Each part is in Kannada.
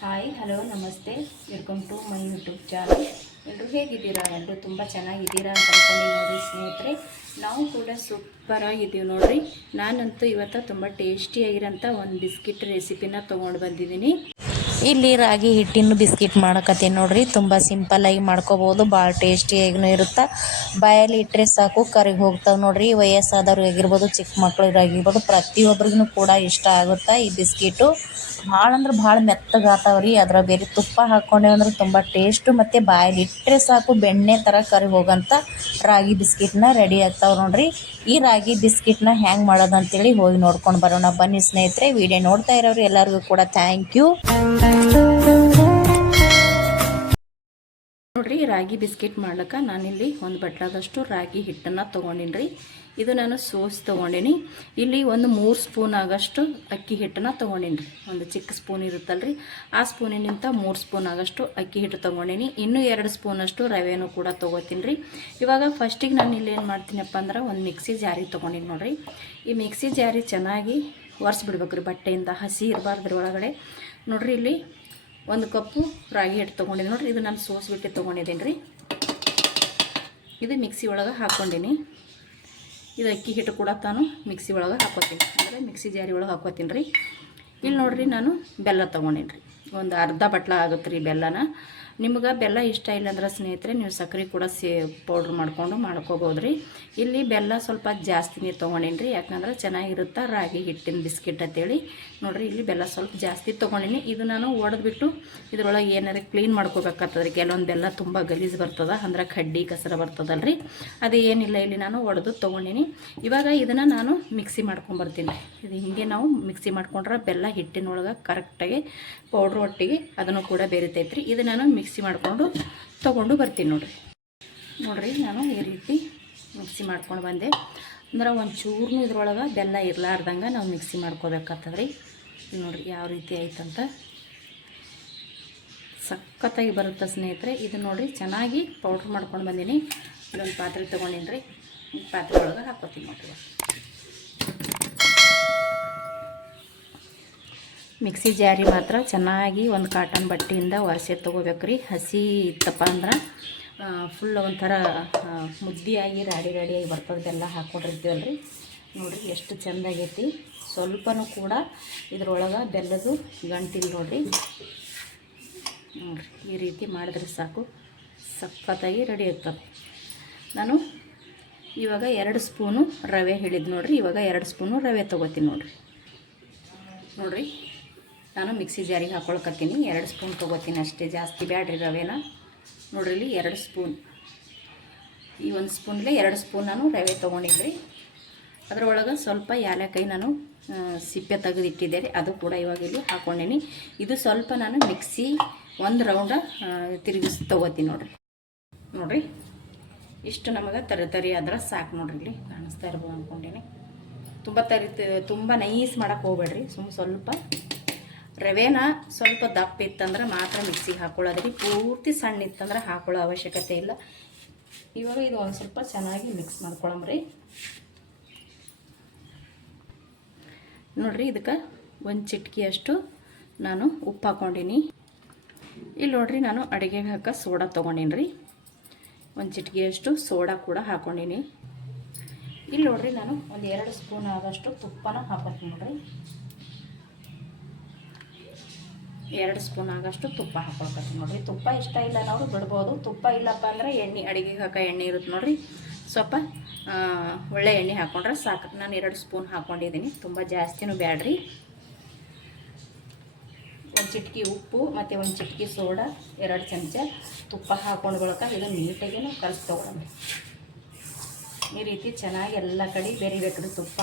ಹಾಯ್ ಹಲೋ ನಮಸ್ತೆ welcome to my YouTube channel. ಎಲ್ಲರೂ ಹೇಗಿದ್ದೀರಾ? ಎಲ್ಲರೂ ತುಂಬ ಚೆನ್ನಾಗಿದ್ದೀರಾ ಅಂತ ಅಂದ್ಕೊಂಡು ನೋಡಿ ಸ್ನೇಹಿತರೆ, ನಾವು ಕೂಡ ಸೂಪರಾಗಿದ್ದೀವಿ ನೋಡಿರಿ. ನಾನಂತೂ ಇವತ್ತು ತುಂಬ ಟೇಸ್ಟಿಯಾಗಿರೋಂಥ ಒಂದು ಬಿಸ್ಕಿಟ್ ರೆಸಿಪಿನ ತೊಗೊಂಡು ಬಂದಿದ್ದೀನಿ. ಇಲ್ಲಿ ರಾಗಿ ಹಿಟ್ಟಿನ ಬಿಸ್ಕಿಟ್ ಮಾಡಕತ್ತೀನಿ ನೋಡ್ರಿ. ತುಂಬ ಸಿಂಪಲ್ಲಾಗಿ ಮಾಡ್ಕೋಬೋದು, ಭಾಳ ಟೇಸ್ಟಿಯಾಗಿನೂ ಇರುತ್ತೆ. ಬಾಯಲ್ಲಿ ಇಟ್ಟರೆ ಸಾಕು ಕರಗಿ ಹೋಗ್ತಾವೆ ನೋಡ್ರಿ. ವಯಸ್ಸಾದವ್ರು ಆಗಿರ್ಬೋದು, ಚಿಕ್ಕ ಮಕ್ಳಿಗಾಗಿರ್ಬೋದು, ಪ್ರತಿಯೊಬ್ಬರಿಗೂ ಕೂಡ ಇಷ್ಟ ಆಗುತ್ತೆ ಈ ಬಿಸ್ಕಿಟು. ಭಾಳ ಅಂದ್ರೆ ಭಾಳ ಮೆತ್ತಗಾತಾವ್ರಿ. ಅದ್ರ ಬೇರೆ ತುಪ್ಪ ಹಾಕ್ಕೊಂಡೇವಂದ್ರೆ ತುಂಬ ಟೇಸ್ಟು, ಮತ್ತು ಬಾಯಲ್ಲಿ ಇಟ್ಟರೆ ಸಾಕು ಬೆಣ್ಣೆ ಥರ ಕರಗಿ ಹೋಗೋಂಥ ರಾಗಿ ಬಿಸ್ಕಿಟ್ನ ರೆಡಿ ಆಗ್ತಾವೆ ನೋಡ್ರಿ. ಈ ರಾಗಿ ಬಿಸ್ಕಿಟ್ನ ಹ್ಯಾಂಗೆ ಮಾಡೋದು ಅಂತೇಳಿ ಹೋಗಿ ನೋಡ್ಕೊಂಡು ಬರೋಣ ಬನ್ನಿ ಸ್ನೇಹಿತರೆ. ವಿಡಿಯೋ ನೋಡ್ತಾ ಇರೋರು ಎಲ್ಲರಿಗೂ ಕೂಡ ಥ್ಯಾಂಕ್ ಯು. ನೋಡಿರಿ, ರಾಗಿ ಬಿಸ್ಕಿಟ್ ಮಾಡ್ಲಿಕ್ಕೆ ನಾನಿಲ್ಲಿ ಒಂದು ಬಟ್ಲಾದಷ್ಟು ರಾಗಿ ಹಿಟ್ಟನ್ನು ತೊಗೊಂಡಿನಿ. ಇದು ನಾನು ಸೋಸ್ ತೊಗೊಂಡಿನಿ. ಇಲ್ಲಿ ಒಂದು 3 ಸ್ಪೂನ್ ಆಗಷ್ಟು ಅಕ್ಕಿ ಹಿಟ್ಟನ್ನು ತೊಗೊಂಡಿನಿ. ಒಂದು ಚಿಕ್ಕ ಸ್ಪೂನ್ ಇರುತ್ತಲ್ರಿ, ಆ ಸ್ಪೂನಿನಿಂದ 3 ಸ್ಪೂನ್ ಆಗಷ್ಟು ಅಕ್ಕಿ ಹಿಟ್ಟು ತೊಗೊಂಡಿನಿ. ಇನ್ನೂ 2 ಸ್ಪೂನಷ್ಟು ರವೆನೂ ಕೂಡ ತೊಗೋತೀನಿ ರೀ. ಇವಾಗ ಫಸ್ಟಿಗೆ ನಾನು ಇಲ್ಲಿ ಏನು ಮಾಡ್ತೀನಪ್ಪ ಅಂದ್ರೆ ಒಂದು ಮಿಕ್ಸಿ ಜಾರಿ ತೊಗೊಂಡಿನಿ ನೋಡಿರಿ. ಈ ಮಿಕ್ಸಿ ಜಾರಿ ಚೆನ್ನಾಗಿ ಒರೆಸ್ಬಿಡ್ಬೇಕು ರೀ, ಬಟ್ಟೆಯಿಂದ ಹಸಿ ಇರಬಾರ್ದ್ರ ಒಳಗಡೆ. ನೋಡಿರಿ, ಇಲ್ಲಿ 1 ಕಪ್ಪು ರಾಗಿ ಹಿಟ್ಟು ತೊಗೊಂಡಿದ್ದೀನಿ ನೋಡಿರಿ. ಇದು ನಾನು ಸೋಸ್ ಬಿಟ್ಟು ತೊಗೊಂಡಿದ್ದೀನಿ ರೀ. ಇದು ಮಿಕ್ಸಿ ಒಳಗೆ ಹಾಕ್ಕೊಂಡಿನಿ. ಇದು ಅಕ್ಕಿ ಹಿಟ್ಟು ಕೂಡ ತಾನು ಮಿಕ್ಸಿ ಒಳಗೆ ಹಾಕೋತೀನಿ, ಅಂದರೆ ಮಿಕ್ಸಿ ಜಾರಿ ಒಳಗೆ ಹಾಕೋತೀನಿ ರೀ. ಇಲ್ಲಿ ನೋಡಿರಿ, ನಾನು ಬೆಲ್ಲ ತೊಗೊಂಡಿನಿ ರೀ. ಒಂದು ಅರ್ಧ ಬಟ್ಲ ಆಗುತ್ತೆ ರೀ ಬೆಲ್ಲನ. ನಿಮ್ಗೆ ಬೆಲ್ಲ ಇಷ್ಟ ಇಲ್ಲಾಂದ್ರೆ ಸ್ನೇಹಿತರೆ ನೀವು ಸಕ್ಕರೆ ಕೂಡ ಪೌಡ್ರ್ ಮಾಡ್ಕೋಬೋದು ರೀ. ಇಲ್ಲಿ ಬೆಲ್ಲ ಸ್ವಲ್ಪ ಜಾಸ್ತಿನೇ ತೊಗೊಂಡಿನಿ ರೀ, ಯಾಕಂದ್ರೆ ಚೆನ್ನಾಗಿರುತ್ತೆ ರಾಗಿ ಹಿಟ್ಟಿನ ಬಿಸ್ಕಿಟ್ ಅಂತೇಳಿ. ನೋಡಿರಿ, ಇಲ್ಲಿ ಬೆಲ್ಲ ಸ್ವಲ್ಪ ಜಾಸ್ತಿ ತೊಗೊಂಡಿನಿ. ಇದು ನಾನು ಒಡೆದ್ಬಿಟ್ಟು ಇದ್ರೊಳಗೆ ಏನಾರು ಕ್ಲೀನ್ ಮಾಡ್ಕೋಬೇಕಾಗ್ತದೆ. ಕೆಲವೊಂದು ಬೆಲ್ಲ ತುಂಬ ಗಲೀಜು ಬರ್ತದೆ, ಅಂದ್ರೆ ಕಡ್ಡಿ ಕಸರ ಬರ್ತದಲ್ರಿ. ಅದು ಏನಿಲ್ಲ, ಇಲ್ಲಿ ನಾನು ಒಡೆದು ತೊಗೊಂಡಿನಿ. ಇವಾಗ ಇದನ್ನು ನಾನು ಮಿಕ್ಸಿ ಮಾಡ್ಕೊಂಬರ್ತೀನಿ. ಇದು ಹಿಂಗೆ ನಾವು ಮಿಕ್ಸಿ ಮಾಡ್ಕೊಂಡ್ರೆ ಬೆಲ್ಲ ಹಿಟ್ಟಿನೊಳಗೆ ಕರೆಕ್ಟಾಗಿ ಪೌಡ್ರ್ ಒಟ್ಟಿಗೆ ಅದನ್ನು ಕೂಡ ಬೇರಿತೈತ್ರಿ. ಇದು ನಾನು ಮಿಕ್ಸಿ ಮಾಡಿಕೊಂಡು ತೊಗೊಂಡು ಬರ್ತೀನಿ ನೋಡಿರಿ. ನಾನು ಈ ರೀತಿ ಮಿಕ್ಸಿ ಮಾಡ್ಕೊಂಡು ಬಂದೆ. ಅಂದ್ರೆ ಒಂಚೂರು ಇದ್ರೊಳಗೆ ಬೆಲ್ಲ ಇರಲಾರ್ದಂಗೆ ನಾವು ಮಿಕ್ಸಿ ಮಾಡ್ಕೋಬೇಕಾಗ್ತದೆ ರೀ. ನೋಡಿರಿ ಯಾವ ರೀತಿ ಆಯ್ತಂತ, ಸಖತ್ತಾಗಿ ಬರುತ್ತೆ ಸ್ನೇಹಿತರೆ. ಇದು ನೋಡಿರಿ, ಚೆನ್ನಾಗಿ ಪೌಡ್ರ್ ಮಾಡ್ಕೊಂಡು ಬಂದೀನಿ. ಇದೊಂದು ಪಾತ್ರೆ ತೊಗೊಂಡಿನಿ ರೀ. ಈ ಪಾತ್ರೆ ಒಳಗೆ ಹಾಕೋತೀನಿ ನೋಡಿರಿ. ಮಿಕ್ಸಿ ಜಾರಿ ಮಾತ್ರ ಚೆನ್ನಾಗಿ ಒಂದು ಕಾಟನ್ ಬಟ್ಟೆಯಿಂದ ಒರೆಸಿ ತೊಗೋಬೇಕ್ರಿ. ಹಸಿ ಇತ್ತಪ್ಪ ಅಂದ್ರೆ ಫುಲ್ ಒಂಥರ ಮುದ್ದಿಯಾಗಿ ರಾಡಿಯಾಗಿ ಬರ್ತದೆ. ಬೆಲ್ಲ ಹಾಕ್ಕೊಂಡಿರ್ತೀವಲ್ರಿ. ನೋಡಿರಿ ಎಷ್ಟು ಚೆಂದಾಗೈತಿ. ಸ್ವಲ್ಪನೂ ಕೂಡ ಇದ್ರೊಳಗೆ ಬೆಲ್ಲದು ಗಂಟಿಲ್ಲ ನೋಡಿರಿ. ನೋಡಿರಿ, ಈ ರೀತಿ ಮಾಡಿದ್ರೆ ಸಾಕು, ಸಖತ್ತಾಗಿ ರೆಡಿ ಆಗ್ತದೆ. ನಾನು ಇವಾಗ 2 ಸ್ಪೂನು ರವೆ ಹೇಳಿದ್ದು ನೋಡಿರಿ. ಇವಾಗ 2 ಸ್ಪೂನು ರವೆ ತೊಗೋತೀನಿ ನೋಡಿರಿ. ನಾನು ಮಿಕ್ಸಿ ಜಾರಿಗೆ ಹಾಕ್ಕೊಳಕತ್ತೀನಿ. 2 ಸ್ಪೂನ್ ತೊಗೋತೀನಿ ಅಷ್ಟೇ, ಜಾಸ್ತಿ ಬ್ಯಾಡ್ರಿ ರವೆನ. ನೋಡ್ರಿ, ಇಲ್ಲಿ 2 ಸ್ಪೂನ್, ಈ 1 ಸ್ಪೂನ್ಗೆ 2 ಸ್ಪೂನ್ ನಾನು ರವೆ ತೊಗೊಂಡಿದ್ರಿ. ಅದರೊಳಗೆ ಸ್ವಲ್ಪ ಏಲಕ್ಕಾಯಿ ನಾನು ಸಿಪ್ಪೆ ತೆಗೆದಿಟ್ಟಿದ್ದೆ ರೀ, ಅದು ಕೂಡ ಇವಾಗ ಇಲ್ಲಿ ಹಾಕ್ಕೊಂಡೀನಿ. ಇದು ಸ್ವಲ್ಪ ನಾನು ಮಿಕ್ಸಿ 1 ರೌಂಡ ತಿರುಗಿಸಿ ತೊಗೋತೀನಿ ನೋಡಿರಿ. ಇಷ್ಟು ನಮಗೆ ತರಿ ಆದ್ರೆ ಸಾಕು ನೋಡ್ರಿ. ಇಲ್ಲಿ ಕಾಣಿಸ್ತಾ ಇರ್ಬೋದು ಅಂದ್ಕೊಂಡೀನಿ. ತುಂಬ ನೈಸ್ ಮಾಡೋಕ್ಕೆ ಹೋಗ್ಬೇಡ್ರಿ. ಸ್ವಲ್ಪ ರವೆನ ಸ್ವಲ್ಪ ದಪ್ಪ ಇತ್ತಂದ್ರೆ ಮಾತ್ರ ಮಿಕ್ಸಿಗೆ ಹಾಕ್ಕೊಳ್ಳೋದ್ರಿ. ಪೂರ್ತಿ ಸಣ್ಣ ಇತ್ತಂದ್ರೆ ಹಾಕೊಳ್ಳೋ ಅವಶ್ಯಕತೆ ಇಲ್ಲ. ಇವಾಗ ಇದು ಒಂದು ಸ್ವಲ್ಪ ಚೆನ್ನಾಗಿ ಮಿಕ್ಸ್ ಮಾಡ್ಕೊಳಮ್ರಿ. ನೋಡಿರಿ, ಇದಕ್ಕೆ 1 ಚಿಟಿಕೆಯಷ್ಟು ನಾನು ಉಪ್ಪು ಹಾಕ್ಕೊಂಡೀನಿ. ಇಲ್ಲಿ ನೋಡಿರಿ, ನಾನು ಅಡುಗೆಗೆ ಹಾಕೋ ಸೋಡಾ ತೊಗೊಂಡೀನಿ ರೀ. 1 ಚಿಟಿಕೆಯಷ್ಟು ಸೋಡಾ ಕೂಡ ಹಾಕ್ಕೊಂಡೀನಿ. ಇಲ್ಲಿ ನೋಡಿರಿ, ನಾನು ಒಂದು 2 ಸ್ಪೂನ್ ಆದಷ್ಟು ತುಪ್ಪನ ಹಾಕೋತೀನಿ ನೋಡಿರಿ. 2 ಸ್ಪೂನ್ ಆಗಷ್ಟು ತುಪ್ಪ ಹಾಕೊಳ್ತೀನಿ ನೋಡಿರಿ. ತುಪ್ಪ ಇಷ್ಟ ಇಲ್ಲ ನಾವು ಬಿಡ್ಬೋದು. ತುಪ್ಪ ಇಲ್ಲಪ್ಪ ಅಂದರೆ ಎಣ್ಣೆ, ಅಡುಗೆಗೆ ಹಾಕೋ ಎಣ್ಣೆ ಇರುತ್ತೆ ನೋಡಿರಿ, ಸ್ವಲ್ಪ ಒಳ್ಳೆ ಎಣ್ಣೆ ಹಾಕ್ಕೊಂಡ್ರೆ ಸಾಕು. ನಾನು 2 ಸ್ಪೂನ್ ಹಾಕ್ಕೊಂಡಿದ್ದೀನಿ, ತುಂಬ ಜಾಸ್ತಿನೂ ಬ್ಯಾಡ್ರಿ. 1 ಚಿಟಿಕೆ ಉಪ್ಪು ಮತ್ತು 1 ಚಿಟಿಕೆ ಸೋಡಾ, 2 ಚಮಚ ತುಪ್ಪ ಹಾಕ್ಕೊಂಡು ಬಳಕ ಇದು ನೀಟಾಗಿ ನಾವು ಕಲಸಿ ತೊಗೊಳೋಣ. ಈ ರೀತಿ ಚೆನ್ನಾಗಿ ಎಲ್ಲ ಕಡೆ ಬೆರಿಬೇಕ್ರಿ ತುಪ್ಪ.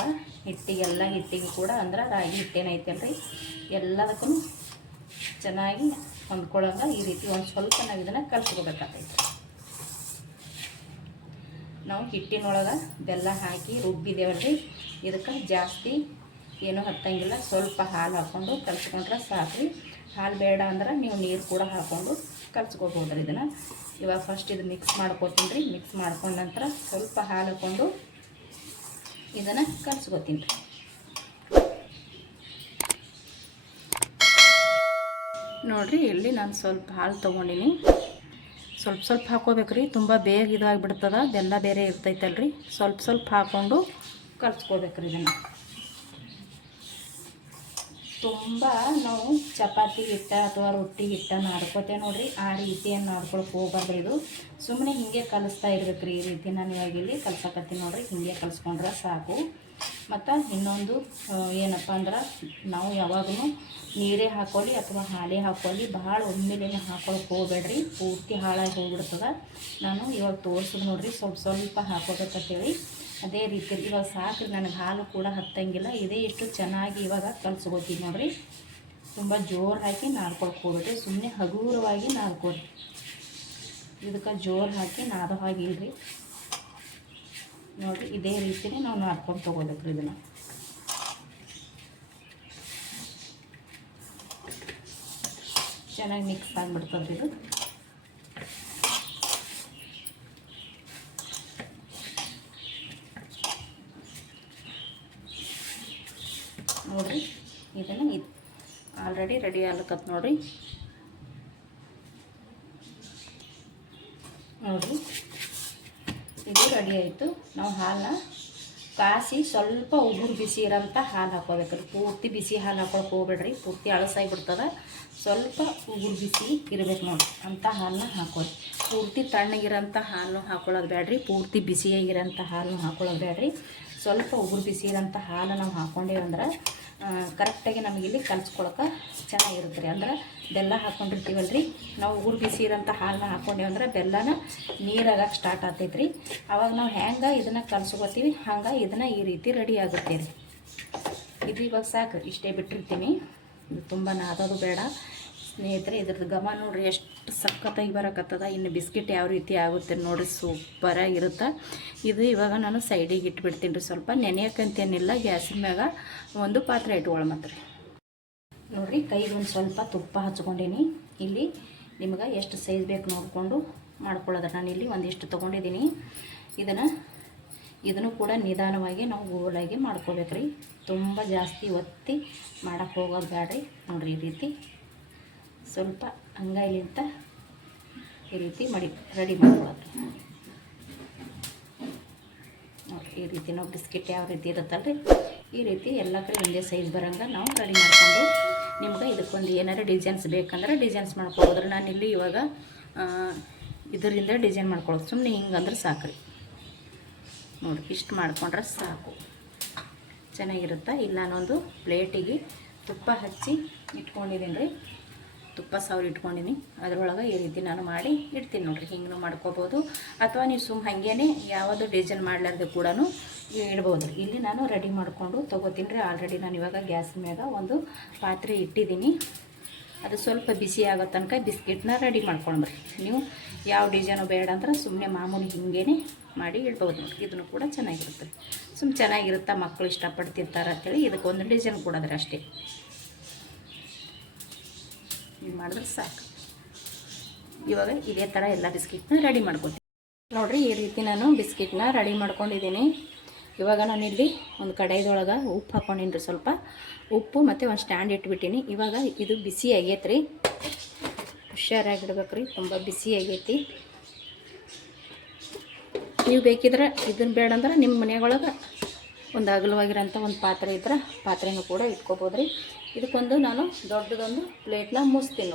ಹಿಟ್ಟಿಗೆ ಕೂಡ, ಅಂದ್ರೆ ರಾಗಿ ಹಿಟ್ಟೇನೈತಲ್ರಿ ಎಲ್ಲದಕ್ಕೂ ಚೆನ್ನಾಗಿ ಹೊಂದ್ಕೊಳ್ಳೋಂಗ ಈ ರೀತಿ ಒಂದು ಸ್ವಲ್ಪ ನಾವು ಇದನ್ನು ಕಲಸ್ಕೋಬೇಕಾಗ್ತೈತೆ. ನಾವು ಹಿಟ್ಟಿನೊಳಗೆ ಬೆಲ್ಲ ಹಾಕಿ ರುಬ್ಬಿದೇವಲ್ರಿ, ಇದಕ್ಕೆ ಜಾಸ್ತಿ ಏನೂ ಹತ್ತಂಗಿಲ್ಲ. ಸ್ವಲ್ಪ ಹಾಲು ಹಾಕ್ಕೊಂಡು ಕಲಸ್ಕೊಂಡ್ರೆ ಸಾಕ್ರಿ. ಹಾಲು ಬೇಡ ಅಂದ್ರೆ ನೀವು ನೀರು ಕೂಡ ಹಾಕ್ಕೊಂಡು ಕಲಸ್ಕೋಬೋದ್ರಿ ಇದನ್ನು. ಇವಾಗ ಫಸ್ಟ್ ಇದು ಮಿಕ್ಸ್ ಮಾಡ್ಕೋತೀನಿ ರೀ. ಮಿಕ್ಸ್ ಮಾಡ್ಕೊಂಡ ನಂತರ ಸ್ವಲ್ಪ ಹಾಲು ಹಾಕ್ಕೊಂಡು ಇದನ್ನು ಕಲಸ್ಕೋತೀನಿ ರೀ. ನೋಡಿರಿ ಇಲ್ಲಿ ನಾನು ಸ್ವಲ್ಪ ಹಾಲು ತೊಗೊಂಡಿನಿ. ಸ್ವಲ್ಪ ಸ್ವಲ್ಪ ಹಾಕೋಬೇಕ್ರಿ, ತುಂಬ ಬೇಗ ಇದಾಗಿಬಿಡ್ತದ, ಬೆಲ್ಲ ಬೇರೆ ಇರ್ತೈತಲ್ರಿ. ಸ್ವಲ್ಪ ಸ್ವಲ್ಪ ಹಾಕ್ಕೊಂಡು ಕಲ್ಸ್ಕೋಬೇಕ್ರಿ ಇದನ್ನು. ತುಂಬ ನಾವು ಚಪಾತಿ ಹಿಟ್ಟ ಅಥವಾ ರೊಟ್ಟಿ ಹಿಟ್ಟ ನಾಡ್ಕೋತೇವೆ ನೋಡಿರಿ, ಆ ರೀತಿಯನ್ನು ನಾಡ್ಕೊಳಕ್ಕೆ ಹೋಗ್ಬಾರ್ದು. ಇದು ಸುಮ್ಮನೆ ಹೀಗೆ ಕಲಿಸ್ತಾ ಇರ್ಬೇಕು ರೀ. ಈ ರೀತಿ ನಾನು ಇವಾಗ ಇಲ್ಲಿ ಕಲ್ಸಕತ್ತೀನಿ ನೋಡಿರಿ, ಹೀಗೆ ಕಲಿಸ್ಕೊಂಡ್ರೆ ಸಾಕು. ಮತ್ತು ಇನ್ನೊಂದು ಏನಪ್ಪ ಅಂದ್ರೆ, ನಾವು ಯಾವಾಗಲೂ ನೀರೇ ಹಾಕೊಳ್ಳಿ ಅಥವಾ ಹಾಲೇ ಹಾಕೊಳ್ಳಿ, ಭಾಳ ಒಮ್ಮೆಲೇ ಹಾಕೊಳಕ್ಕೆ ಹೋಗ್ಬೇಡ್ರಿ, ಪೂರ್ತಿ ಹಾಳಾಗಿ ಹೋಗ್ಬಿಡ್ತದೆ. ನಾನು ಇವಾಗ ತೋರಿಸೋದು ನೋಡಿರಿ, ಸ್ವಲ್ಪ ಸ್ವಲ್ಪ ಹಾಕೋಬೇಕಂತೇಳಿ. ಅದೇ ರೀತಿ ಇವಾಗ ಸಾಕು, ನನಗೆ ಹಾಲು ಕೂಡ ಹತ್ತಂಗಿಲ್ಲ. ಇದೇ ಎಷ್ಟು ಚೆನ್ನಾಗಿ ಇವಾಗ ಕಲ್ಸ್ಕೊತೀವಿ ನೋಡಿರಿ. ತುಂಬ ಜೋರು ಹಾಕಿ ನಾದ್ಕೊಳಕ್ಕೆ ಹೋಗ್ಬಿಟ್ರಿ, ಸುಮ್ಮನೆ ಹಗುರವಾಗಿ ನಾದ್ಕೊಡ್ರಿ. ಇದಕ್ಕೆ ಜೋರು ಹಾಕಿ ನಾದೋ ಹಾಗಿಲ್ರಿ. ನೋಡಿರಿ, ಇದೇ ರೀತಿನೇ ನಾವು ನಾದ್ಕೊಂಡು ತೊಗೋಬೇಕ್ರಿ. ಇದನ್ನು ಚೆನ್ನಾಗಿ ಮಿಕ್ಸ್ ಆಗಿಬಿಡ್ತದ್ರಿ ಇದು. ನೋಡಿರಿ, ಇದನ್ನು ಇದು ಆಲ್ರೆಡಿ ರೆಡಿ ಆಗ್ಲಕತ್ತು ನೋಡಿರಿ. ನೋಡಿರಿ, ಇದು ರೆಡಿ ಆಯಿತು. ನಾವು ಹಾಲನ್ನ ಕಾಸಿ ಸ್ವಲ್ಪ ಉಗುರು ಬಿಸಿ ಇರೋಂಥ ಹಾಲು ಹಾಕೋಬೇಕ್ರಿ. ಪೂರ್ತಿ ಬಿಸಿ ಹಾಲು ಹಾಕೊಳಕ್ಕೆ ಹೋಗ್ಬೇಡ್ರಿ, ಪೂರ್ತಿ ಅಳಸಾಗಿಬಿಡ್ತದೆ. ಸ್ವಲ್ಪ ಉಗುರು ಬಿಸಿ ಇರ್ಬೇಕು ನೋಡಿ ಅಂಥ ಹಾಲನ್ನ ಹಾಕೋರಿ. ಪೂರ್ತಿ ತಣ್ಣಗಿರೋಂಥ ಹಾಲು ಹಾಕೊಳ್ಳೋದು ಬೇಡ್ರಿ, ಪೂರ್ತಿ ಬಿಸಿಯಾಗಿರೋಂಥ ಹಾಲನ್ನು ಹಾಕೊಳ್ಳೋದು ಬೇಡ್ರಿ. ಸ್ವಲ್ಪ ಉಗುರು ಬಿಸಿ ಇರೋಂಥ ಹಾಲು ನಾವು ಹಾಕ್ಕೊಂಡೇವಂದ್ರೆ ಕರೆಕ್ಟಾಗಿ ನಮಗಿಲ್ಲಿ ಕಲ್ಸ್ಕೊಳಕ್ಕೆ ಚೆನ್ನಾಗಿರುತ್ತೆ ರೀ. ಅಂದ್ರೆ ಬೆಲ್ಲ ಹಾಕ್ಕೊಂಡಿರ್ತೀವಲ್ರಿ, ನಾವು ಉಗುರು ಬಿಸಿ ಇರೋಂಥ ಹಾಲನ್ನ ಹಾಕ್ಕೊಂಡೇವಂದ್ರೆ ಬೆಲ್ಲನ ನೀರಾಗಕ್ಕೆ ಸ್ಟಾರ್ಟ್ ಆಗ್ತೈತೆ ರೀ. ಆವಾಗ ನಾವು ಹೆಂಗೆ ಇದನ್ನು ಕಲ್ಸ್ಕೊತೀವಿ ಹಂಗೆ ಇದನ್ನು ಈ ರೀತಿ ರೆಡಿ ಆಗುತ್ತೆ ರೀ. ಇದು ಇವಾಗ ಸಾಕು, ಇಷ್ಟೇ ಬಿಟ್ಟಿರ್ತೀನಿ. ಇದು ತುಂಬ ನಾದೋದು ಬೇಡ ಸ್ನೇಹಿತರೆ. ಇದ್ರದ್ದು ಘಮ ನೋಡಿರಿ ಎಷ್ಟು ಸಖತ್ತಾಗಿ ಬರಕತ್ತದ. ಇನ್ನು ಬಿಸ್ಕಿಟ್ ಯಾವ ರೀತಿ ಆಗುತ್ತೆ ನೋಡಿರಿ, ಸೂಪರಾಗಿರುತ್ತೆ. ಇದು ಇವಾಗ ನಾನು ಸೈಡಿಗೆ ಇಟ್ಬಿಡ್ತೀನಿ ರೀ. ಸ್ವಲ್ಪ ನೆನೆಯೋಕ್ಕಂತೇನಿಲ್ಲ, ಗ್ಯಾಸಿನ ಮ್ಯಾಗ ಒಂದು ಪಾತ್ರೆ ಇಟ್ಕೊಳ್ಳೋ ಮಾತ್ರ ನೋಡಿರಿ. ಕೈಗೆ ಒಂದು ಸ್ವಲ್ಪ ತುಪ್ಪ ಹಚ್ಕೊಂಡೀನಿ. ಇಲ್ಲಿ ನಿಮ್ಗೆ ಎಷ್ಟು ಸೈಜ್ ಬೇಕು ನೋಡಿಕೊಂಡು ಮಾಡ್ಕೊಳ್ಳೋದು. ನಾನಿಲ್ಲಿ ಒಂದಿಷ್ಟು ತೊಗೊಂಡಿದ್ದೀನಿ. ಇದನ್ನು ಕೂಡ ನಿಧಾನವಾಗಿ ನಾವು ಗೋಲಾಗಿ ಮಾಡ್ಕೋಬೇಕ್ರಿ. ತುಂಬ ಜಾಸ್ತಿ ಒತ್ತಿ ಮಾಡೋಕ್ಕೆ ಹೋಗೋದು ಬೇಡ್ರಿ. ನೋಡಿರಿ, ಈ ರೀತಿ ಸ್ವಲ್ಪ ಅಂಗೈಲಿಂದ ಈ ರೀತಿ ರೆಡಿ ಮಾಡ್ಕೊಳ್ಳೋದು ನೋಡಿ. ಈ ರೀತಿ ನಾವು ಬಿಸ್ಕಿಟ್ ಯಾವ ರೀತಿ ಇರುತ್ತಲ್ರಿ, ಈ ರೀತಿ ಎಲ್ಲ ಕಡೆ ಒಂದೇ ಸೈಜ್ ಬರೋಂಗೆ ನಾವು ರೆಡಿ ಮಾಡಿಕೊಂಡು, ನಿಮ್ಗೆ ಇದಕ್ಕೊಂದು ಏನಾರು ಡಿಸೈನ್ಸ್ ಬೇಕಂದ್ರೆ ಡಿಸೈನ್ಸ್ ಮಾಡ್ಕೊಬೋದ್ರಿ. ನಾನಿಲ್ಲಿ ಇವಾಗ ಇದರಿಂದ ಡಿಸೈನ್ ಮಾಡ್ಕೊಳ್ಳೋದು, ಸುಮ್ಮನೆ ಹಿಂಗಂದ್ರೆ ಸಾಕು ರೀ. ನೋಡಿ, ಇಷ್ಟು ಮಾಡ್ಕೊಂಡ್ರೆ ಸಾಕು, ಚೆನ್ನಾಗಿರುತ್ತೆ. ಇಲ್ಲ ನಾನೊಂದು ಪ್ಲೇಟಿಗೆ ತುಪ್ಪ ಹಚ್ಚಿ ಇಟ್ಕೊಂಡಿದ್ದೀನಿ ರೀ. ತುಪ್ಪ ಸವರಿ ಇಟ್ಕೊಂಡಿನಿ, ಅದರೊಳಗೆ ಈ ರೀತಿ ನಾನು ಮಾಡಿ ಇಡ್ತೀನಿ ನೋಡಿರಿ. ಹಿಂಗೂ ಮಾಡ್ಕೋಬೋದು, ಅಥವಾ ನೀವು ಹಾಗೇನೆ ಯಾವುದು ಡಿಸೈನ್ ಮಾಡಲಾರ್ದು ಕೂಡ ಇಡ್ಬೋದು ರೀ. ಇಲ್ಲಿ ನಾನು ರೆಡಿ ಮಾಡಿಕೊಂಡು ತೊಗೋತೀನಿ ರೀ. ಆಲ್ರೆಡಿ ನಾನು ಇವಾಗ ಗ್ಯಾಸ್ ಮ್ಯಾಗ ಒಂದು ಪಾತ್ರೆ ಇಟ್ಟಿದ್ದೀನಿ. ಅದು ಸ್ವಲ್ಪ ಬಿಸಿ ಆಗೋ ತನಕ ಬಿಸ್ಕಿಟ್ನ ರೆಡಿ ಮಾಡ್ಕೊಂಡ್ಬರ್ರಿ. ನೀವು ಯಾವ ಡಿಸೈನು ಬೇಡ ಅಂದ್ರೆ ಸುಮ್ಮನೆ ಮಾಮೂಲಿ ಹಿಂಗೇ ಮಾಡಿ ಇಡ್ಬೋದು ನೋಡಿರಿ. ಇದನ್ನು ಕೂಡ ಚೆನ್ನಾಗಿರುತ್ತೆ, ಸುಮ್ಮನೆ ಚೆನ್ನಾಗಿರುತ್ತೆ, ಮಕ್ಕಳು ಇಷ್ಟಪಡ್ತಿರ್ತಾರೆ ಅಂತೇಳಿ ಇದಕ್ಕೊಂದು ಡಿಸೈನ್ ಕೊಡೋದ್ರಿ ಅಷ್ಟೇ. ಇದು ಮಾಡಿದ್ರೆ ಸಾಕು. ಇವಾಗ ಇದೇ ಥರ ಎಲ್ಲ ಬಿಸ್ಕಿಟ್ನ ರೆಡಿ ಮಾಡ್ಕೊತೀನಿ ನೋಡಿರಿ. ಈ ರೀತಿ ನಾನು ಬಿಸ್ಕಿಟ್ನ ರೆಡಿ ಮಾಡ್ಕೊಂಡಿದ್ದೀನಿ. ಇವಾಗ ನಾನಿಲ್ಲಿ ಒಂದು ಕಡಾಯಿದೊಳಗೆ ಉಪ್ಪು ಹಾಕ್ಕೊಂಡಿನಿ ರೀ. ಸ್ವಲ್ಪ ಉಪ್ಪು ಮತ್ತು ಒಂದು ಸ್ಟ್ಯಾಂಡ್ ಇಟ್ಬಿಟ್ಟಿನಿ. ಇವಾಗ ಇದು ಬಿಸಿ ಆಗೈತೆ ರೀ, ಹುಷಾರಾಗಿಡ್ಬೇಕು ರೀ, ತುಂಬ ಬಿಸಿ ಆಗೈತಿ. ನೀವು ಬೇಕಿದ್ರೆ ಇದನ್ನು ಬೇಡಂದ್ರೆ ನಿಮ್ಮ ಮನೆಯೊಳಗೆ ಒಂದು ಅಗಲವಾಗಿರೋಂಥ ಒಂದು ಪಾತ್ರೆ ಇದ್ರೆ ಪಾತ್ರೆನೂ ಕೂಡ ಇಟ್ಕೋಬೋದು ರೀ. ಇದಕ್ಕೊಂದು ನಾನು ದೊಡ್ಡದೊಂದು ಪ್ಲೇಟ್ನ ಮುಚ್ತೀನಿ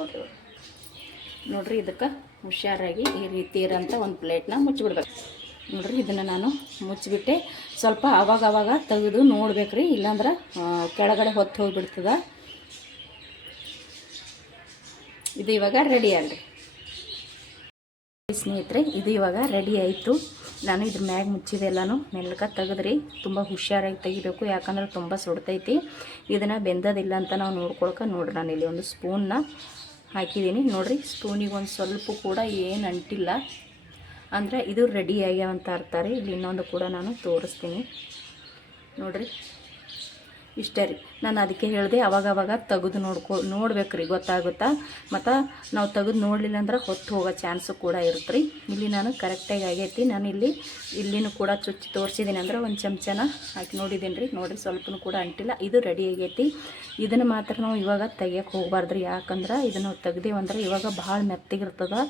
ನೋಡಿರಿ. ಇದಕ್ಕೆ ಹುಷಾರಾಗಿ ಈ ರೀತಿ ಇರೋಂಥ ಒಂದು ಪ್ಲೇಟ್ನ ಮುಚ್ಚಿಬಿಡ್ಬೇಕು ನೋಡಿರಿ. ಇದನ್ನು ನಾನು ಮುಚ್ಚಿಬಿಟ್ಟೆ ಸ್ವಲ್ಪ ಆವಾಗ ತೆಗೆದು ನೋಡ್ಬೇಕ್ರಿ, ಇಲ್ಲಾಂದ್ರೆ ಕೆಳಗಡೆ ಹೊತ್ತು ಹೋಗಿಬಿಡ್ತದ. ಇದು ಇವಾಗ ರೆಡಿ ಅಲ್ರಿ ಸ್ನೇಹಿತರೆ. ಇದು ಇವಾಗ ರೆಡಿ ಆಯಿತು. ನಾನು ಇದ್ರ ಮ್ಯಾಗ ಮುಚ್ಚಿದೆ ಎಲ್ಲನೂ ಮೆಲ್ಲಕ ತೆಗೆದ್ರಿ. ತುಂಬ ಹುಷಾರಾಗಿ ತೆಗಿಬೇಕು, ಯಾಕಂದ್ರೆ ತುಂಬ ಸುಡ್ತೈತಿ. ಇದನ್ನು ಬೆಂದದಿಲ್ಲ ಅಂತ ನಾವು ನೋಡ್ಕೊಳಕ್ಕೆ ನೋಡ್ರಿ, ನಾನು ಇಲ್ಲಿ ಒಂದು ಸ್ಪೂನ್ನ ಹಾಕಿದ್ದೀನಿ ನೋಡಿರಿ. ಸ್ಪೂನಿಗೆ ಒಂದು ಸ್ವಲ್ಪ ಕೂಡ ಏನು ಅಂಟಿಲ್ಲ ಅಂದರೆ ಇದು ರೆಡಿ ಆಗ್ಯಾವ ಅಂತ ಅರ್ಥ ರೀ. ಇಲ್ಲಿ ಇನ್ನೊಂದು ಕೂಡ ನಾನು ತೋರಿಸ್ತೀನಿ ನೋಡಿರಿ. ಇಷ್ಟೇ ರೀ. ನಾನು ಅದಕ್ಕೆ ಹೇಳಿದೆ ಅವಾಗವಾಗ ತೆಗೆದು ನೋಡ್ಬೇಕು ರೀ, ಗೊತ್ತಾಗುತ್ತಾ. ಮತ್ತು ನಾವು ತೆಗೆದು ನೋಡಲಿಲ್ಲ ಅಂದ್ರೆ ಹೊತ್ತು ಹೋಗೋ ಚಾನ್ಸು ಕೂಡ ಇರುತ್ತೆ ರೀ. ಇಲ್ಲಿ ನಾನು ಕರೆಕ್ಟಾಗಿ ಆಗೈತಿ. ನಾನು ಇಲ್ಲಿನೂ ಕೂಡ ಚುಚ್ಚಿ ತೋರಿಸಿದ್ದೀನಿ ಅಂದ್ರೆ ಒಂದು ಚಮಚನ ಹಾಕಿ ನೋಡಿದ್ದೀನಿ ರೀ. ನೋಡಿರಿ ಸ್ವಲ್ಪನೂ ಕೂಡ ಅಂಟಿಲ್ಲ. ಇದು ರೆಡಿ ಆಗೈತಿ. ಇದನ್ನು ಮಾತ್ರ ನಾವು ಇವಾಗ ತೆಗಿಯೋಕೆ ಹೋಗ್ಬಾರ್ದು ರೀ. ಯಾಕಂದ್ರೆ ಇದನ್ನು ತೆಗ್ದೇವಂದ್ರೆ ಇವಾಗ ಭಾಳ ಮೆತ್ತಗಿರ್ತದೆ.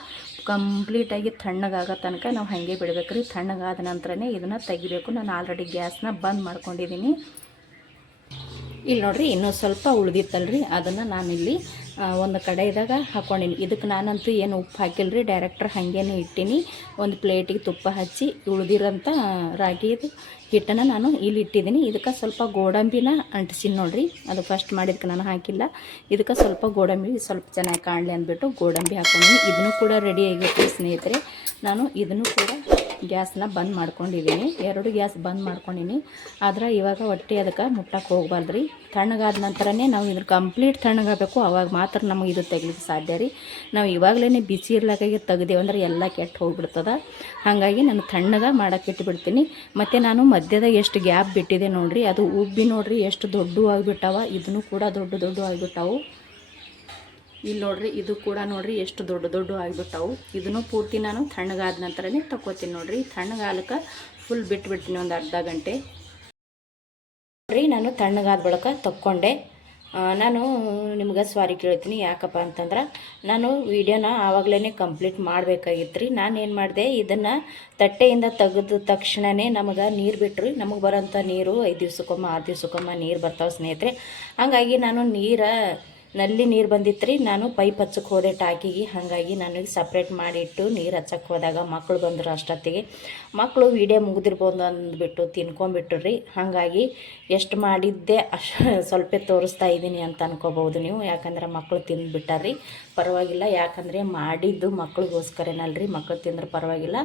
ಕಂಪ್ಲೀಟಾಗಿ ತಣ್ಣಗಾಗೋ ತನಕ ನಾವು ಹಾಗೆ ಬಿಡಬೇಕು ರೀ. ತಣ್ಣಗಾದ ನಂತರನೇ ಇದನ್ನು ತೆಗಿಬೇಕು. ನಾನು ಆಲ್ರೆಡಿ ಗ್ಯಾಸ್ನ ಬಂದ್ ಮಾಡ್ಕೊಂಡಿದ್ದೀನಿ. ಇಲ್ಲಿ ನೋಡಿರಿ ಇನ್ನೂ ಸ್ವಲ್ಪ ಉಳ್ದಿತ್ತಲ್ರಿ, ಅದನ್ನು ನಾನಿಲ್ಲಿ ಒಂದು ಕಡೆದಾಗ ಹಾಕ್ಕೊಂಡಿನಿ. ಇದಕ್ಕೆ ನಾನಂತೂ ಏನು ಉಪ್ಪು ಹಾಕಿಲ್ರಿ, ಡೈರೆಕ್ಟ್ರ್ ಹಾಗೇನೆ ಇಟ್ಟೀನಿ. ಒಂದು ಪ್ಲೇಟಿಗೆ ತುಪ್ಪ ಹಚ್ಚಿ ಉಳ್ದಿರೋಂಥ ರಾಗಿದು ಹಿಟ್ಟನ್ನು ನಾನು ಇಲ್ಲಿ ಇಟ್ಟಿದ್ದೀನಿ. ಇದಕ್ಕೆ ಸ್ವಲ್ಪ ಗೋಡಂಬಿನ ಅಂಟಿಸಿನಿ ನೋಡಿರಿ. ಅದು ಫಸ್ಟ್ ಮಾಡಿದಕ್ಕೆ ನಾನು ಹಾಕಿಲ್ಲ. ಇದಕ್ಕೆ ಸ್ವಲ್ಪ ಗೋಡಂಬಿ ಸ್ವಲ್ಪ ಚೆನ್ನಾಗಿ ಕಾಣಲಿ ಅಂದ್ಬಿಟ್ಟು ಗೋಡಂಬಿ ಹಾಕ್ಕೊಂಡಿನಿ. ಇದನ್ನು ಕೂಡ ರೆಡಿ ಆಗಿತ್ತು ಸ್ನೇಹಿತರೆ. ನಾನು ಇದನ್ನು ಕೂಡ ಗ್ಯಾಸ್ನ ಬಂದ್ ಮಾಡ್ಕೊಂಡಿದ್ದೀನಿ. 2 ಗ್ಯಾಸ್ ಬಂದ್ ಮಾಡ್ಕೊಂಡಿನಿ. ಆದ್ರೆ ಇವಾಗ ಒಟ್ಟು ಅದಕ್ಕೆ ಮುಟ್ಟಕ್ಕೆ ಹೋಗ್ಬಾರ್ದು ರೀ. ತಣ್ಣಗಾದ ನಂತರನೇ ನಾವು ಇದ್ರ ಕಂಪ್ಲೀಟ್ ತಣ್ಣಗಾಗಬೇಕು. ಅವಾಗ ಮಾತ್ರ ನಮಗೆ ಇದು ತೆಗಿಲಿಕ್ಕೆ ಸಾಧ್ಯ ರೀ. ನಾವು ಇವಾಗಲೇ ಬಿಸಿ ಇರ್ಲಾಕಾಗಿ ತೆಗ್ದೇವು ಅಂದ್ರೆ ಎಲ್ಲ ಕೆಟ್ಟು ಹೋಗ್ಬಿಡ್ತದೆ. ಹಾಗಾಗಿ ನಾನು ತಣ್ಣಗೆ ಮಾಡೋಕ್ಕೆ ಇಟ್ಬಿಡ್ತೀನಿ. ಮತ್ತು ನಾನು ಮಧ್ಯದಾಗ ಎಷ್ಟು ಗ್ಯಾಪ್ ಬಿಟ್ಟಿದೆ ನೋಡಿರಿ, ಅದು ಉಬ್ಬಿ ನೋಡಿರಿ ಎಷ್ಟು ದೊಡ್ಡ ಆಗಿಬಿಟ್ಟಾವ. ಇದನ್ನು ಕೂಡ ದೊಡ್ಡ ಆಗಿಬಿಟ್ಟಾವು. ಇಲ್ಲಿ ನೋಡ್ರಿ, ಇದು ಕೂಡ ನೋಡ್ರಿ ಎಷ್ಟು ದೊಡ್ಡ ಆಗಿಬಿಟ್ಟವು. ಇದನ್ನು ಪೂರ್ತಿ ನಾನು ತಣ್ಣಗಾದ ನಂತರನೇ ತಗೋತೀನಿ ನೋಡ್ರಿ. ತಣ್ಣಗಾಲಕ್ಕೆ ಫುಲ್ ಬಿಟ್ಬಿಡ್ತೀನಿ ಒಂದು ಅರ್ಧ ಗಂಟೆ ನೋಡ್ರಿ. ನಾನು ತಣ್ಣಗಾದ ಬಳಿಕ ತಕ್ಕೊಂಡೆ. ನಾನು ನಿಮ್ಗೆ ಸಾರಿ ಕೇಳ್ತೀನಿ. ಯಾಕಪ್ಪ ಅಂತಂದ್ರೆ ನಾನು ವಿಡಿಯೋನ ಆವಾಗಲೇ ಕಂಪ್ಲೀಟ್ ಮಾಡಬೇಕಾಗಿತ್ತು ರೀ. ನಾನು ಏನು ಮಾಡಿದೆ, ಇದನ್ನು ತಟ್ಟೆಯಿಂದ ತೆಗೆದ ತಕ್ಷಣವೇ ನಮಗೆ ನೀರು ಬಿಟ್ಟರು. ನಮಗೆ ಬರೋಂಥ ನೀರು 5 ದಿವ್ಸಕ್ಕೊಮ್ಮ 6 ದಿವ್ಸಕ್ಕೊಮ್ಮ ನೀರು ಬರ್ತಾವೆ ಸ್ನೇಹಿತರೆ. ಹಾಗಾಗಿ ನಾನು ನಲ್ಲಿ ನೀರು ಬಂದಿತ್ತು ರೀ. ನಾನು ಪೈಪ್ ಹಚ್ಚಕ್ಕೆ ಹೋದೆ ಟಾಕಿಗೆ. ಹಾಗಾಗಿ ನನಗೆ ಸಪ್ರೇಟ್ ಮಾಡಿಟ್ಟು ನೀರು ಹಚ್ಚಕ್ಕೆ ಹೋದಾಗ ಮಕ್ಕಳು ಬಂದರು. ಅಷ್ಟೊತ್ತಿಗೆ ಮಕ್ಕಳು ವೀಡಿಯೋ ಮುಗಿದಿರ್ಬೋದು ಅಂದ್ಬಿಟ್ಟು ತಿನ್ಕೊಂಬಿಟ್ರು ರೀ. ಹಾಗಾಗಿ ಎಷ್ಟು ಮಾಡಿದ್ದೆ ಅಷ್ಟು ಸ್ವಲ್ಪ ತೋರಿಸ್ತಾ ಇದ್ದೀನಿ ಅಂತ ಅನ್ಕೋಬೋದು ನೀವು. ಯಾಕಂದ್ರೆ ಮಕ್ಕಳು ತಿಂದುಬಿಟ್ಟಾರ್ರಿ. ಪರವಾಗಿಲ್ಲ, ಯಾಕಂದರೆ ಮಾಡಿದ್ದು ಮಕ್ಕಳಿಗೋಸ್ಕರನಲ್ರಿ. ಮಕ್ಕಳು ತಿಂದ್ರೆ ಪರವಾಗಿಲ್ಲ.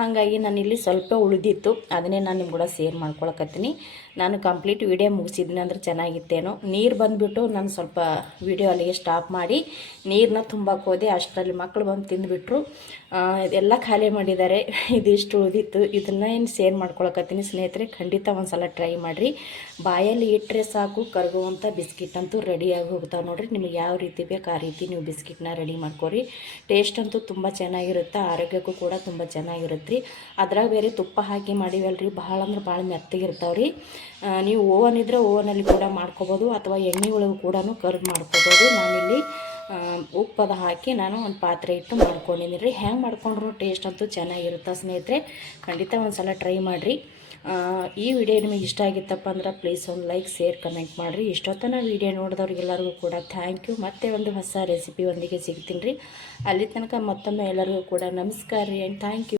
ಹಾಗಾಗಿ ನಾನಿಲ್ಲಿ ಸ್ವಲ್ಪ ಉಳಿದಿತ್ತು, ಅದನ್ನೇ ನಾನು ನಿಮ್ಮ ಕೂಡ ಶೇರ್ ಮಾಡ್ಕೊಳಕತ್ತೀನಿ. ನಾನು ಕಂಪ್ಲೀಟ್ ವೀಡಿಯೋ ಮುಗಿಸಿದ್ದೀನಿ ಅಂದ್ರೆ ಚೆನ್ನಾಗಿತ್ತೇನೋ. ನೀರು ಬಂದುಬಿಟ್ಟು ನಾನು ಸ್ವಲ್ಪ ವಿಡಿಯೋ ಅಲ್ಲಿಗೆ ಸ್ಟಾಪ್ ಮಾಡಿ ನೀರನ್ನ ತುಂಬಕ್ಕೆ ಹೋದೆ. ಅಷ್ಟರಲ್ಲಿ ಮಕ್ಕಳು ಬಂದು ತಿಂದುಬಿಟ್ರು. ಎಲ್ಲ ಖಾಲಿ ಮಾಡಿದ್ದಾರೆ. ಇದಿಷ್ಟು ಉಳಿದಿತ್ತು. ಇದನ್ನು ಏನು ಶೇರ್ ಮಾಡ್ಕೊಳಕತ್ತೀನಿ ಸ್ನೇಹಿತರೆ. ಖಂಡಿತ ಒಂದು ಸಲ ಟ್ರೈ ಮಾಡಿರಿ. ಬಾಯಲ್ಲಿ ಇಟ್ಟರೆ ಸಾಕು ಕರಗುವಂಥ ಬಿಸ್ಕಿಟ್ ಅಂತೂ ರೆಡಿಯಾಗಿ ಹೋಗ್ತಾವೆ ನೋಡಿರಿ. ನಿಮಗೆ ಯಾವ ರೀತಿ ಬೇಕು ಆ ರೀತಿ ನೀವು ಬಿಸ್ಕಿಟ್ನ ರೆಡಿ ಮಾಡ್ಕೊರಿ. ಟೇಸ್ಟ್ ಅಂತೂ ತುಂಬ ಚೆನ್ನಾಗಿರುತ್ತೆ. ಆರೋಗ್ಯಕ್ಕೂ ಕೂಡ ತುಂಬ ಚೆನ್ನಾಗಿರುತ್ತೆ ರೀ. ಅದ್ರಾಗ ಬೇರೆ ತುಪ್ಪ ಹಾಕಿ ಮಾಡಿವಲ್ರಿ, ಭಾಳ ಅಂದ್ರೆ ಭಾಳ ಮೆತ್ತಗಿರ್ತಾವೆ ರೀ. ನೀವು ಓವನ್ ಇದ್ದರೆ ಓವನಲ್ಲಿ ಕೂಡ ಮಾಡ್ಕೋಬೋದು, ಅಥವಾ ಎಣ್ಣೆ ಒಳಗೆ ಕೂಡ ಕರ್ದು ಮಾಡ್ಕೋಬೋದು. ನಾನಿಲ್ಲಿ ಉಪ್ಪದ ಹಾಕಿ ನಾನು ಒಂದು ಪಾತ್ರೆ ಇಟ್ಟು ಮಾಡ್ಕೊಂಡಿದ್ದೀನಿ ರೀ. ಹೆಂಗೆ ಮಾಡ್ಕೊಂಡ್ರು ಟೇಸ್ಟ್ ಅಂತೂ ಚೆನ್ನಾಗಿರುತ್ತೆ ಸ್ನೇಹಿತರೆ. ಖಂಡಿತ ಒಂದು ಸಲ ಟ್ರೈ ಮಾಡಿರಿ. ಈ ವಿಡಿಯೋ ನಿಮಗೆ ಇಷ್ಟ ಆಗಿತ್ತಪ್ಪ ಅಂದ್ರೆ ಪ್ಲೀಸ್ ಒಂದು ಲೈಕ್, ಶೇರ್, ಕಮೆಂಟ್ ಮಾಡಿರಿ. ಇಷ್ಟೊತ್ತನ ವಿಡಿಯೋ ನೋಡಿದವ್ರಿಗೆಲ್ಲರಿಗೂ ಕೂಡ ಥ್ಯಾಂಕ್ ಯು. ಮತ್ತೆ ಒಂದು ಹೊಸ ರೆಸಿಪಿ ಒಂದಿಗೆ ಸಿಗ್ತೀನಿ ರೀ. ಅಲ್ಲಿ ತನಕ ಮತ್ತೊಮ್ಮೆ ಎಲ್ಲರಿಗೂ ಕೂಡ ನಮಸ್ಕಾರ ರೀ ಆ್ಯಂಡ್ ಥ್ಯಾಂಕ್ ಯು.